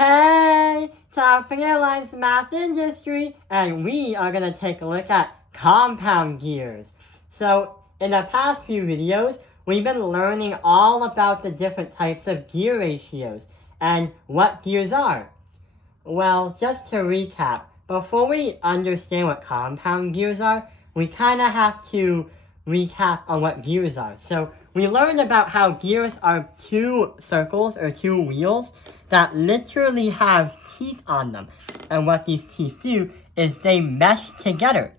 Hey, Topping Airlines Math Industry, and we are going to take a look at compound gears. So, in the past few videos, we've been learning all about the different types of gear ratios and what gears are. Well, just to recap, before we understand what compound gears are, we kind of have to recap on what gears are. So, we learned about how gears are two circles or two wheels that literally have teeth on them. And what these teeth do is they mesh together.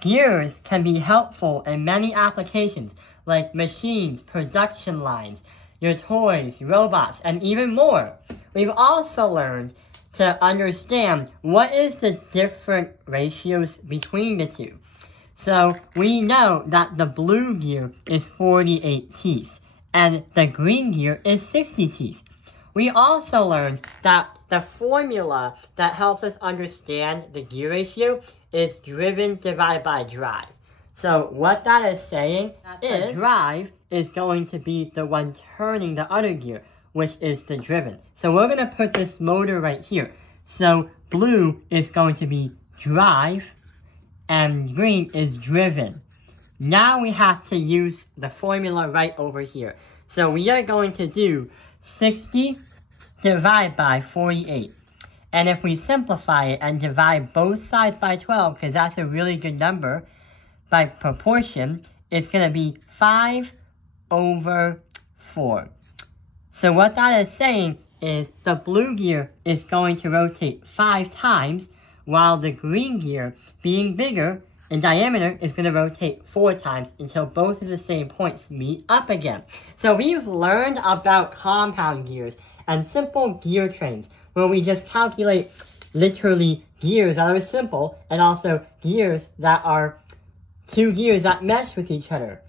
Gears can be helpful in many applications, like machines, production lines, your toys, robots, and even more. We've also learned to understand what is the different ratios between the two. So we know that the blue gear is 48 teeth, and the green gear is 60 teeth. We also learned that the formula that helps us understand the gear ratio is driven divided by drive. So what that is saying is the drive is going to be the one turning the other gear, which is the driven. So we're going to put this motor right here. So blue is going to be drive, and green is driven. Now we have to use the formula right over here. So we are going to do 60 divided by 48. And if we simplify it and divide both sides by 12, because that's a really good number, by proportion, it's going to be 5/4. So what that is saying is the blue gear is going to rotate 5 times, while the green gear, being bigger in diameter, is going to rotate 4 times until both of the same points meet up again. So we've learned about compound gears and simple gear trains, where we just calculate literally gears that are simple, and also gears that are two gears that mesh with each other.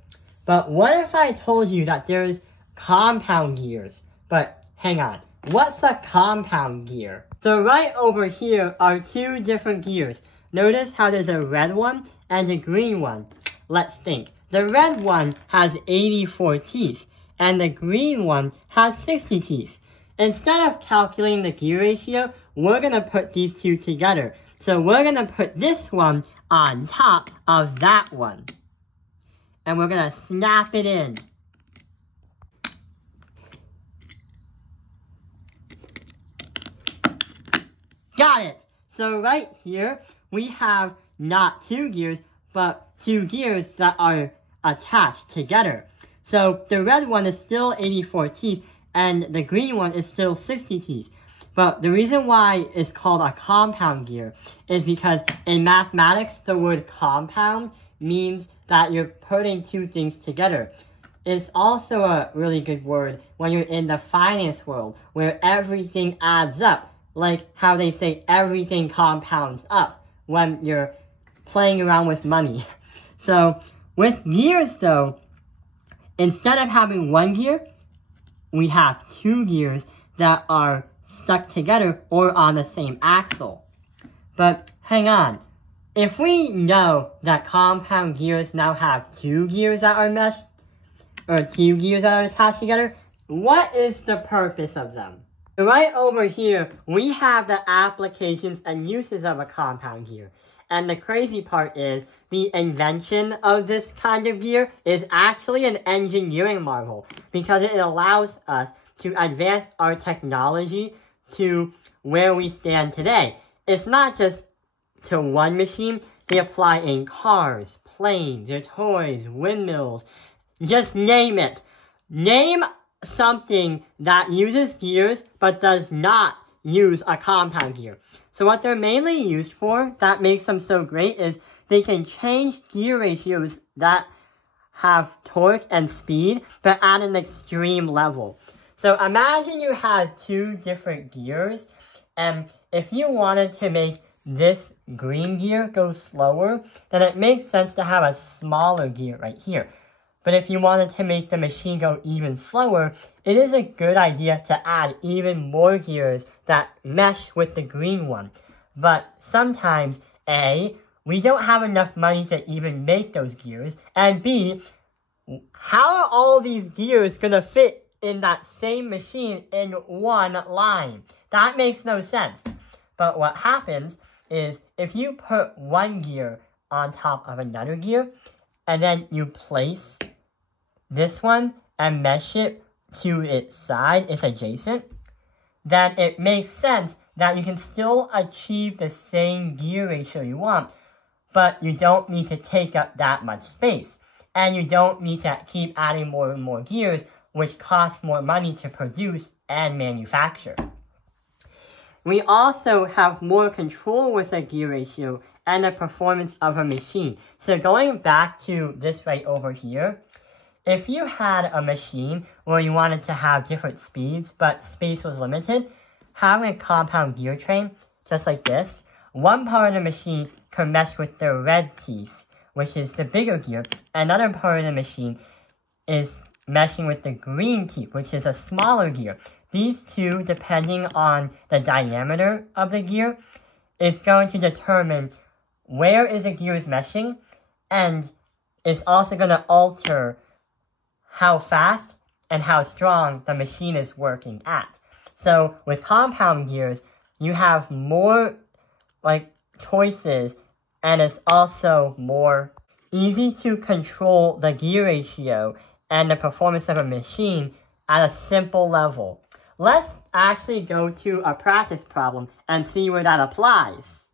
But what if I told you that there's compound gears? But hang on, what's a compound gear? So right over here are two different gears. Notice how there's a red one and a green one. Let's think. The red one has 84 teeth, and the green one has 60 teeth. Instead of calculating the gear ratio, we're going to put these two together. So we're going to put this one on top of that one. And we're going to snap it in. Got it! So right here, we have not two gears, but two gears that are attached together. So the red one is still 84 teeth, and the green one is still 60 teeth. But the reason why it's called a compound gear is because in mathematics, the word compound means that you're putting two things together. It's also a really good word when you're in the finance world, where everything adds up. Like how they say everything compounds up when you're playing around with money. So with gears though, instead of having one gear, we have two gears that are stuck together or on the same axle. But hang on, if we know that compound gears now have two gears that are meshed, or two gears that are attached together, what is the purpose of them? Right over here, we have the applications and uses of a compound gear. And the crazy part is, the invention of this kind of gear is actually an engineering marvel, because it allows us to advance our technology to where we stand today. It's not just to one machine, they apply in cars, planes, your toys, windmills, just name it. Name something that uses gears but does not use a compound gear. So what they're mainly used for that makes them so great is they can change gear ratios that have torque and speed but at an extreme level. So imagine you had two different gears, and if you wanted to make this green gear go slower, then it makes sense to have a smaller gear right here. But if you wanted to make the machine go even slower, it is a good idea to add even more gears that mesh with the green one. But sometimes, A, we don't have enough money to even make those gears, and B, how are all these gears gonna fit in that same machine in one line. That makes no sense. But what happens is if you put one gear on top of another gear, and then you place this one and mesh it to its side, it's adjacent, then it makes sense that you can still achieve the same gear ratio you want, but you don't need to take up that much space. And you don't need to keep adding more and more gears, which costs more money to produce and manufacture. We also have more control with the gear ratio and the performance of a machine. So going back to this right over here, if you had a machine where you wanted to have different speeds, but space was limited, having a compound gear train, just like this, one part of the machine can mesh with the red teeth, which is the bigger gear. Another part of the machine is meshing with the green teeth, which is a smaller gear. These two, depending on the diameter of the gear, is going to determine where is the gears meshing, and is also going to alter how fast and how strong the machine is working at. So with compound gears, you have more choices, and it's also more easy to control the gear ratio and the performance of a machine at a simple level. Let's actually go to a practice problem and see where that applies.